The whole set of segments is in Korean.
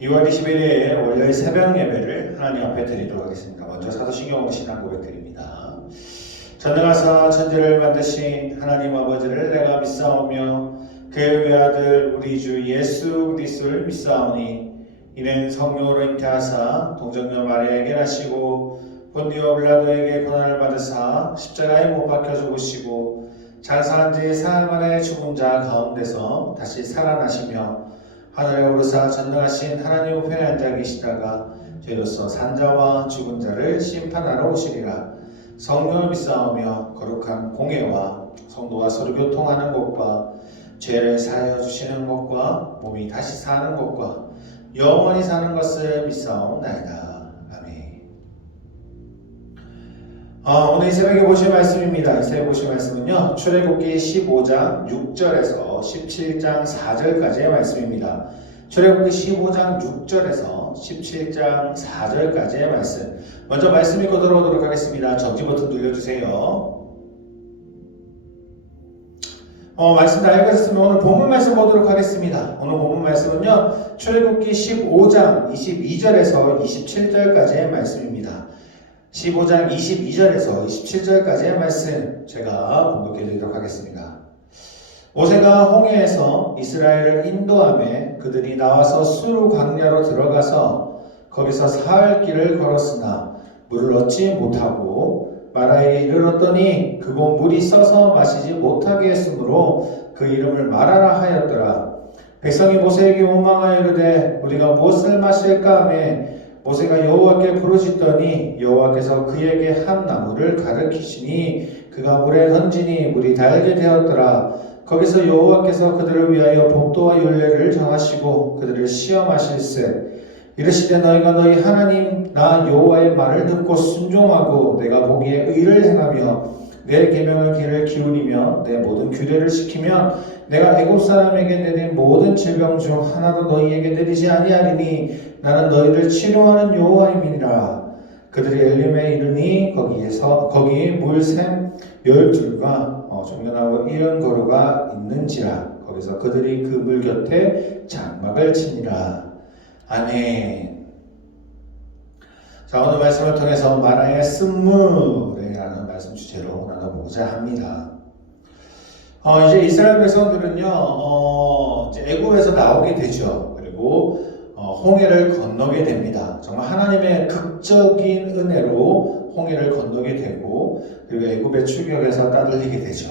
2월 21일 월요일 새벽 예배를 하나님 앞에 드리도록 하겠습니다. 먼저 사도신경으로 신앙 고백 드립니다. 전능하사 천지를 만드신 하나님 아버지를 내가 믿사오며 그의 외아들 우리 주 예수 그리스도를 믿사오니 이는 성령으로 잉태하사 동정녀 마리아에게 나시고 본디오 빌라도에게 고난을 받으사 십자가에 못 박혀 죽으시고 장사한 지 사흘 만에 죽은 자 가운데서 다시 살아나시며 하늘에 오르사 전능하신 하나님 우편에 앉아 계시다가 죄로서 산 자와 죽은 자를 심판하러 오시리라. 성령을 믿사오며 거룩한 공예와 성도가 서로 교통하는 것과 죄를 사하여 주시는 것과 몸이 다시 사는 것과 영원히 사는 것을 믿사옵나이다. 아멘. 오늘 이 새벽에 보실 말씀입니다. 이 새벽에 보실 말씀은요, 출애굽기 15장 6절에서 17장 4절까지의 말씀입니다. 출애굽기 15장 6절에서 17장 4절까지의 말씀. 먼저 말씀 읽고 들어오도록 하겠습니다. 정지 버튼 눌러주세요. 말씀 다 읽으셨으면 오늘 본문 말씀 보도록 하겠습니다. 오늘 본문 말씀은요, 출애굽기 15장 22절에서 27절까지의 말씀입니다. 15장 22절에서 27절까지의 말씀 제가 공독해 드리도록 하겠습니다. 모세가 홍해에서 이스라엘을 인도하며 그들이 나와서 수르 광야로 들어가서 거기서 사흘 길을 걸었으나 물을 얻지 못하고 마라에게 이르렀더니 그곳 물이 써서 마시지 못하게 했으므로 그 이름을 마라라 하였더라. 백성이 모세에게 원망하여 이르되 우리가 무엇을 마실까 하며 모세가 여호와께 부르짖더니 여호와께서 그에게 한 나무를 가르치시니 그가 물에 던지니 물이 달게 되었더라. 거기서 여호와께서 그들을 위하여 복도와 율례를 정하시고 그들을 시험하실세 이르시되 너희가 너희 하나님 나 여호와의 말을 듣고 순종하고 내가 보기에 의를 행하며 내 계명을 귀를 기울이며 내 모든 규례를 지키면 내가 애굽 사람에게 내린 모든 질병 중 하나도 너희에게 내리지 아니하리니 나는 너희를 치료하는 여호와임이니라. 그들이 엘림에 이르니 거기 물샘 12과 종려나무 70그루가 있는지라. 거기서 그들이 그 물 곁에 장막을 치니라. 아멘. 자, 오늘 말씀을 통해서 마라의 쓴물이라는 말씀 주제로 나눠보고자 합니다. 이제 이스라엘 백성들은요, 이제 애굽에서 나오게 되죠. 그리고 홍해를 건너게 됩니다. 정말 하나님의 극적인 은혜로 홍해를 건너게 되고, 그리고 애굽의 출격에서 따돌리게 되죠.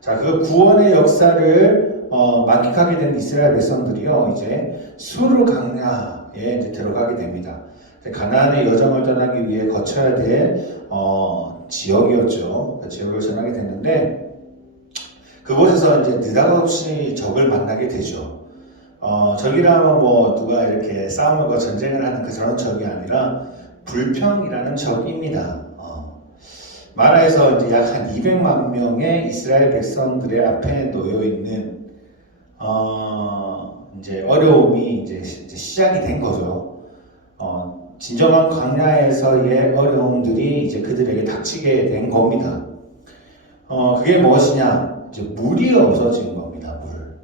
자, 그 구원의 역사를 만끽하게 된 이스라엘 백성들이요, 이제 수르 광야에 이제 들어가게 됩니다. 가나안의 여정을 떠나기 위해 거쳐야 될 지역이었죠. 그 지역을 전하게 됐는데 그곳에서 이제 느닷없이 적을 만나게 되죠. 적이라 하면 뭐 누가 이렇게 싸움과 전쟁을 하는 그런 적이 아니라 불평이라는 적입니다. 마라에서 이제 약 한 200만 명의 이스라엘 백성들의 앞에 놓여 있는 이제 어려움이 이제 시작이 된 거죠. 진정한 광야에서의 어려움들이 이제 그들에게 닥치게 된 겁니다. 그게 무엇이냐? 이제 물이 없어진 겁니다. 물.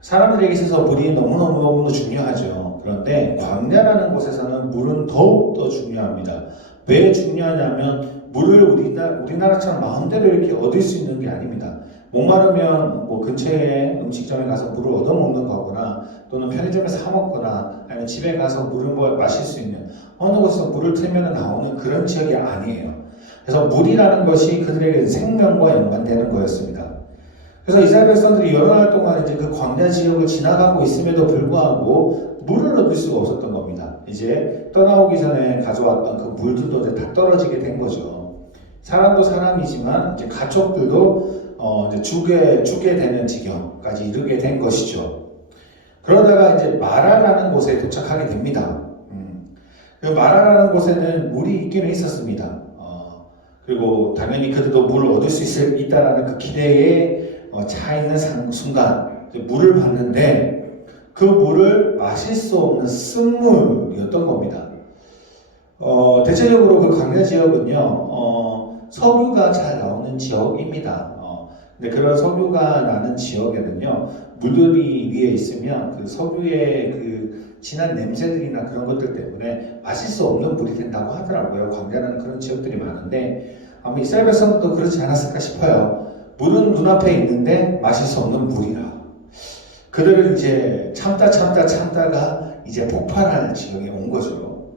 사람들에게 있어서 물이 너무너무 중요하죠. 그런데 광야라는 곳에서는 물은 더욱더 중요합니다. 왜 중요하냐면 물을 우리나라처럼 마음대로 이렇게 얻을 수 있는 게 아닙니다. 목마르면 뭐 근처에 음식점에 가서 물을 얻어먹는 거거나 또는 편의점에 사 먹거나 아니면 집에 가서 물을 마실 수 있는 어느 곳에서 물을 틀면 나오는 그런 지역이 아니에요. 그래서 물이라는 것이 그들에게 생명과 연관되는 거였습니다. 그래서 이스라엘 백성들이 여러 날 동안 이제 그 광야 지역을 지나가고 있음에도 불구하고 물을 얻을 수가 없었던 겁니다. 이제 떠나오기 전에 가져왔던 그 물들도 이제 다 떨어지게 된 거죠. 사람도 사람이지만 이제 가축들도 이제 죽게 되는 지경까지 이르게 된 것이죠. 그러다가 이제 마라라는 곳에 도착하게 됩니다. 그 마라라는 곳에는 물이 있기는 있었습니다. 그리고 당연히 그들도 물을 얻을 수 있다라는 그 기대에 차 있는 순간 물을 봤는데 그 물을 마실 수 없는 쓴물이었던 겁니다. 대체적으로 그 광야 지역은요, 석유가 잘 나오는 지역입니다. 근데 그런 석유가 나는 지역에는요, 물들이 위에 있으면 그 석유의 그 진한 냄새들이나 그런 것들 때문에 마실 수 없는 물이 된다고 하더라고요. 광야라는 그런 지역들이 많은데 아마 이스라엘 백성도 그렇지 않았을까 싶어요. 물은 눈앞에 있는데 마실 수 없는 물이라. 그들은 이제 참다가 이제 폭발할 지경에 온 거죠.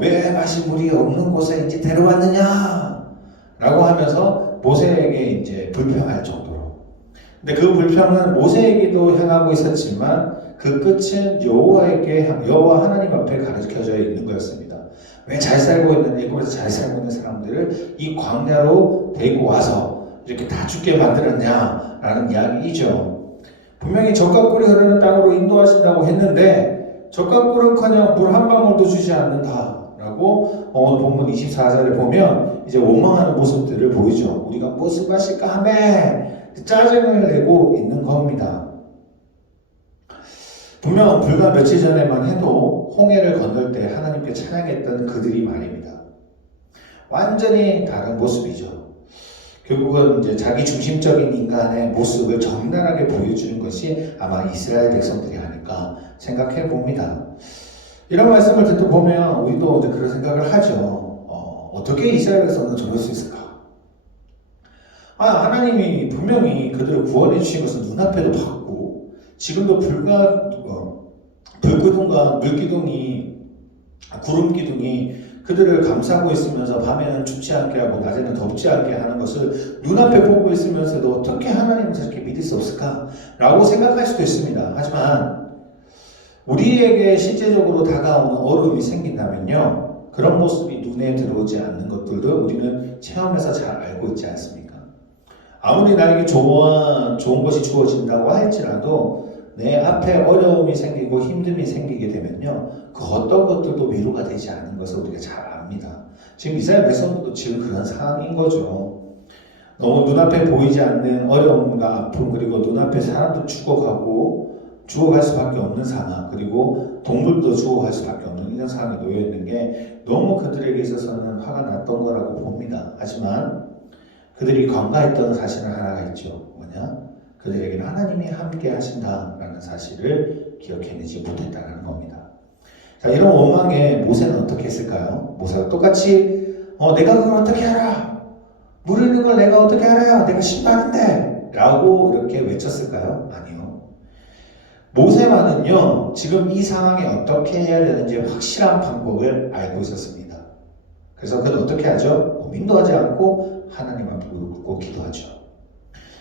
왜 마실 물이 없는 곳에 이제 데려왔느냐? 라고 하면서 모세에게 이제 불평할 정도로. 근데 그 불평은 모세에게도 향하고 있었지만 그 끝은 여호와 하나님 앞에 가르쳐져 있는 거였습니다. 왜 잘 살고 있는 애굽에서 잘 살고 있는 사람들을 이 광야로 데리고 와서 이렇게 다 죽게 만들었냐라는 이야기이죠. 분명히 젖과 꿀이 흐르는 땅으로 인도하신다고 했는데 젖과 꿀은커녕 물 한 방울도 주지 않는다라고 오늘 본문 24절에 보면 이제 원망하는 모습들을 보이죠. 우리가 무슨 마실까 하며 짜증을 내고 있는 겁니다. 분명 불과 며칠 전에만 해도 홍해를 건널 때 하나님께 찬양했던 그들이 말입니다. 완전히 다른 모습이죠. 결국은 이제 자기 중심적인 인간의 모습을 적나라하게 보여주는 것이 아마 이스라엘 백성들이 아닐까 생각해 봅니다. 이런 말씀을 듣다 보면 우리도 이제 그런 생각을 하죠. 어떻게 이스라엘 백성은 저럴 수 있을까? 하나님이 분명히 그들을 구원해 주신 것은 눈앞에도 봤고 지금도 불기둥과 물기둥이 구름 기둥이 그들을 감싸고 있으면서 밤에는 춥지 않게 하고 낮에는 덥지 않게 하는 것을 눈앞에 보고 있으면서도 어떻게 하나님을 저렇게 믿을 수 없을까? 라고 생각할 수도 있습니다. 하지만 우리에게 실제적으로 다가오는 어려움이 생긴다면요, 그런 모습이 눈에 들어오지 않는 것들도 우리는 체험해서 잘 알고 있지 않습니까? 아무리 나에게 좋은 것이 주어진다고 할지라도 내 앞에 어려움이 생기고 힘듦이 생기게 되면요, 그 어떤 것들도 위로가 되지 않는 것을 우리가 잘 압니다. 지금 이스라엘 백성들도 지금 그런 상황인 거죠. 너무 눈앞에 보이지 않는 어려움과 아픔, 그리고 눈앞에 사람도 죽어갈 수밖에 없는 상황, 그리고 동물도 죽어갈 수밖에 없는 이런 상황에 놓여 있는 게 너무 그들에게 있어서는 화가 났던 거라고 봅니다. 하지만 그들이 간과했던 사실은 하나가 있죠. 뭐냐? 그들에게는 하나님이 함께 하신다라는 사실을 기억해내지 못했다는 겁니다. 자, 이런 원망에 모세는 어떻게 했을까요? 모세가 똑같이 내가 그걸 어떻게 알아? 물 있는 걸 내가 어떻게 알아요? 내가 신발인데 라고 이렇게 외쳤을까요? 아니요. 모세만은요, 지금 이 상황에 어떻게 해야 되는지 확실한 방법을 알고 있었습니다. 그래서 그는 어떻게 하죠? 고민도 하지 않고 하나님 앞에 무릎 꿇고 기도하죠.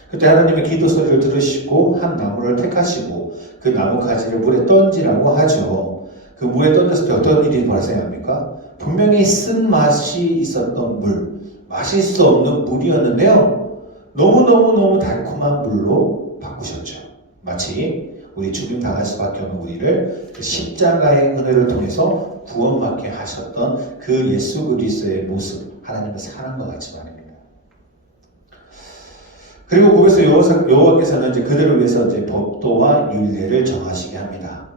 그때 하나님의 기도 소리를 들으시고 한 나무를 택하시고 그 나무 가지를 물에 던지라고 하죠. 그 물에 던졌을 때 어떤 일이 발생합니까? 분명히 쓴맛이 있었던 물, 마실 수 없는 물이었는데요, 너무너무 달콤한 물로 바꾸셨죠. 마치 우리 죽임 당할 수밖에 없는 우리를 그 십자가의 은혜를 통해서 구원받게 하셨던 그 예수 그리스도의 모습, 하나님의 사랑과 같이 말입니다. 그리고 거기서 여호와께서는 이제 그들을 위해서 이제 법도와 율례를 정하시게 합니다.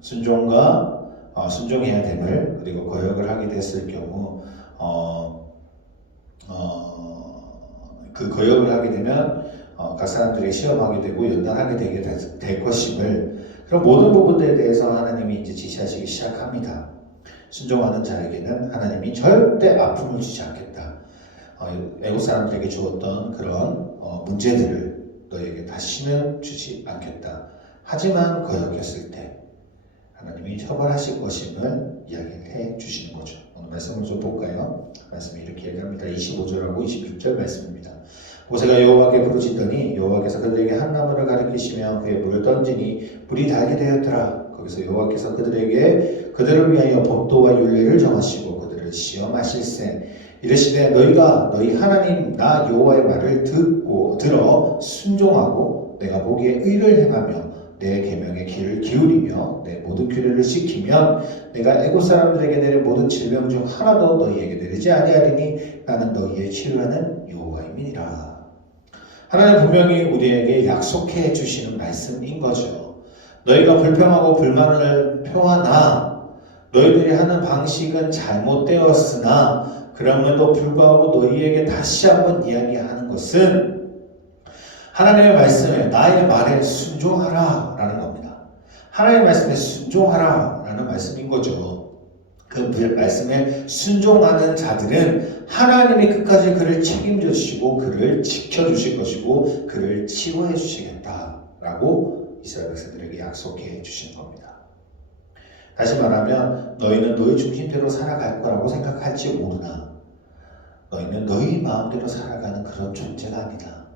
순종해야 됨을, 그리고 거역을 하게 됐을 경우 그 거역을 하게 되면 각 사람들에게 시험하게 되고 연단하게 되게 될 것임을, 그런 모든 부분들에 대해서 하나님이 이제 지시하시기 시작합니다. 순종하는 자에게는 하나님이 절대 아픔을 주지 않겠다. 애국 사람들에게 주었던 그런 문제들을 너에게 다시는 주지 않겠다. 하지만 거역했을 때 하나님이 처벌하실 것임을 이야기해 주시는 거죠. 오늘 말씀을 좀 볼까요? 말씀이 이렇게 얘기합니다. 25절하고 26절 말씀입니다. 모세가 여호와께 부르짖더니 여호와께서 그들에게 한 나무를 가리키시며 그의 물을 던지니 불이 달게 되었더라. 거기서 여호와께서 그들을 위하여 법도와 율례를 정하시고 그들을 시험하실세. 이르시되 너희가 너희 하나님 나 여호와의 말을 들어 순종하고 내가 보기에 의를 행하며 내 계명의 귀를 기울이며 내 모든 규례를 지키면 내가 애굽 사람들에게 내린 모든 질병 중 하나도 너희에게 내리지 아니하리니 나는 너희의 치료하는 여호와임이니라. 하나님 분명히 우리에게 약속해 주시는 말씀인 거죠. 너희가 불평하고 불만을 표하나 너희들이 하는 방식은 잘못되었으나 그럼에도 불구하고 너희에게 다시 한번 이야기하는 것은 하나님의 말씀에 나의 말에 순종하라 라는 겁니다. 하나님의 말씀에 순종하라 라는 말씀인 거죠. 그 말씀에 순종하는 자들은 하나님이 끝까지 그를 책임져 주시고 그를 지켜주실 것이고 그를 치료해 주시겠다라고 이스라엘 백성들에게 약속해 주신 겁니다. 다시 말하면 너희는 너희 중심대로 살아갈 거라고 생각할지 모르나 너희는 너희 마음대로 살아가는 그런 존재가 아니다.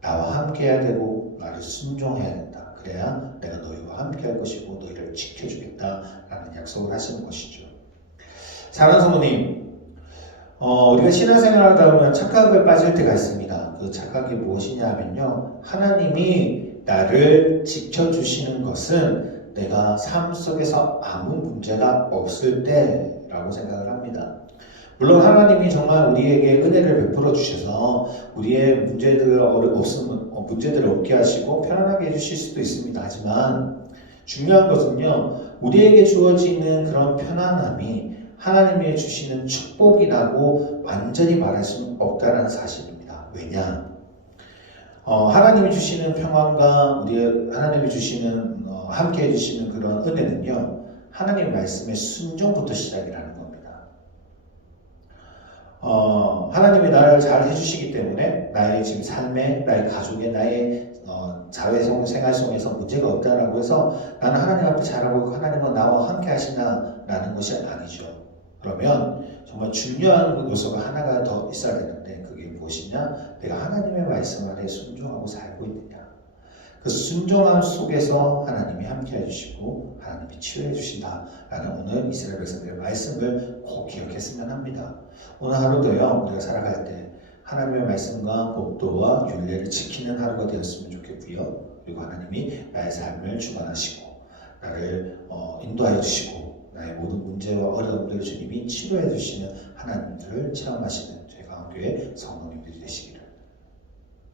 나와 함께 해야 되고 나를 순종해야 된다. 그래야 내가 너희와 함께 할 것이고 너희를 지켜주겠다라는 약속을 하시는 것이죠. 사랑하는 성도님, 우리가 신앙생활을 하다 보면 착각에 빠질 때가 있습니다. 그 착각이 무엇이냐 하면요, 하나님이 나를 지켜주시는 것은 내가 삶 속에서 아무 문제가 없을 때라고 생각을 합니다. 물론 하나님이 정말 우리에게 은혜를 베풀어 주셔서 우리의 문제들을 없게 하시고 편안하게 해주실 수도 있습니다. 하지만 중요한 것은요, 우리에게 주어지는 그런 편안함이 하나님이 주시는 축복이라고 완전히 말할 수는 없다는 사실입니다. 왜냐? 하나님이 주시는 평안과 하나님이 주시는 함께 해주시는 그런 은혜는요, 하나님의 말씀의 순종부터 시작이라는 겁니다. 하나님이 나를 잘 해주시기 때문에 나의 지금 삶에, 나의 가족에, 나의 생활 속에서 문제가 없다라고 해서 나는 하나님 앞에 잘하고 있고 하나님은 나와 함께 하시나라는 것이 아니죠. 그러면 정말 중요한 요소가 하나가 더 있어야 되는데 그게 무엇이냐? 내가 하나님의 말씀 안에 순종하고 살고 있느냐. 그 순종함 속에서 하나님이 함께 해주시고 하나님이 치유해 주신다라는 오늘 이스라엘 백성들의 말씀을 꼭 기억했으면 합니다. 오늘 하루도요, 우리가 살아갈 때 하나님의 말씀과 법도와 율례를 지키는 하루가 되었으면 좋겠고요. 그리고 하나님이 나의 삶을 주관하시고 나를 인도하여 주시고 나의 모든 문제와 어려움들을 주님이 치료해 주시는 하나님들을 체험하시는 저희 가운데의 성도님들이 되시기를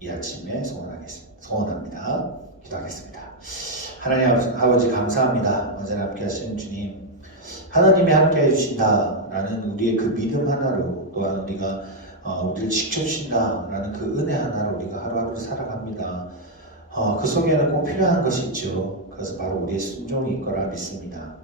이 아침에 소원합니다. 기도하겠습니다. 하나님 아버지 감사합니다. 언제나 함께 하시는 주님, 하나님이 함께 해주신다라는 우리의 그 믿음 하나로, 또한 우리가 우리를 지켜주신다라는 그 은혜 하나로 우리가 하루하루 살아갑니다. 그 속에는 꼭 필요한 것이 있죠. 그래서 바로 우리의 순종이 있거라 믿습니다.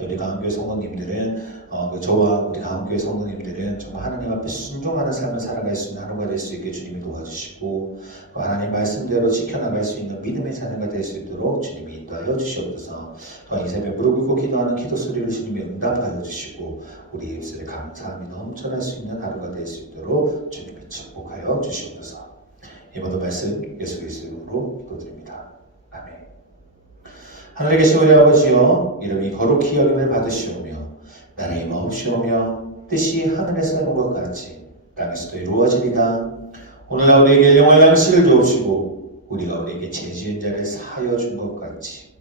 우리 가운교회 성도님들은 저와 우리 가운교회 성도님들은 정말 하나님 앞에 순종하는 삶을 살아갈 수 있는 하루가 될 수 있게 주님이 도와주시고 하나님 말씀대로 지켜나갈 수 있는 믿음의 자녀가 될 수 있도록 주님이 인도하여 주시옵소서. 이 새벽에 무릎 꿇고 기도하는 기도 소리를 주님이 응답하여 주시고 우리 입술에 감사함이 넘쳐날 수 있는 하루가 될 수 있도록 주님이 축복하여 주시옵소서. 이 모든 말씀 예수 그리스도의 이름으로 기도드립니다. 아멘. 하늘에 계신 우리 아버지여, 이름이 거룩히 여김을 받으시오며 나라의 마옵시오며 뜻이 하늘에서 이룬 것 같이 땅에서도 이루어지리다. 오늘날 우리에게 영원한 양식을 주옵시고 우리가 우리에게 죄 지은 자를 사하여 준 것 같이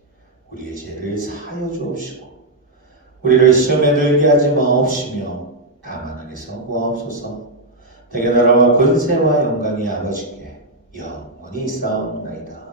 우리의 죄를 사하여 주옵시고 우리를 시험에 들게 하지 마옵시며 다만 악에서 구하옵소서. 대개 나라와 권세와 영광이 아버지께 영원히 있사옵나이다.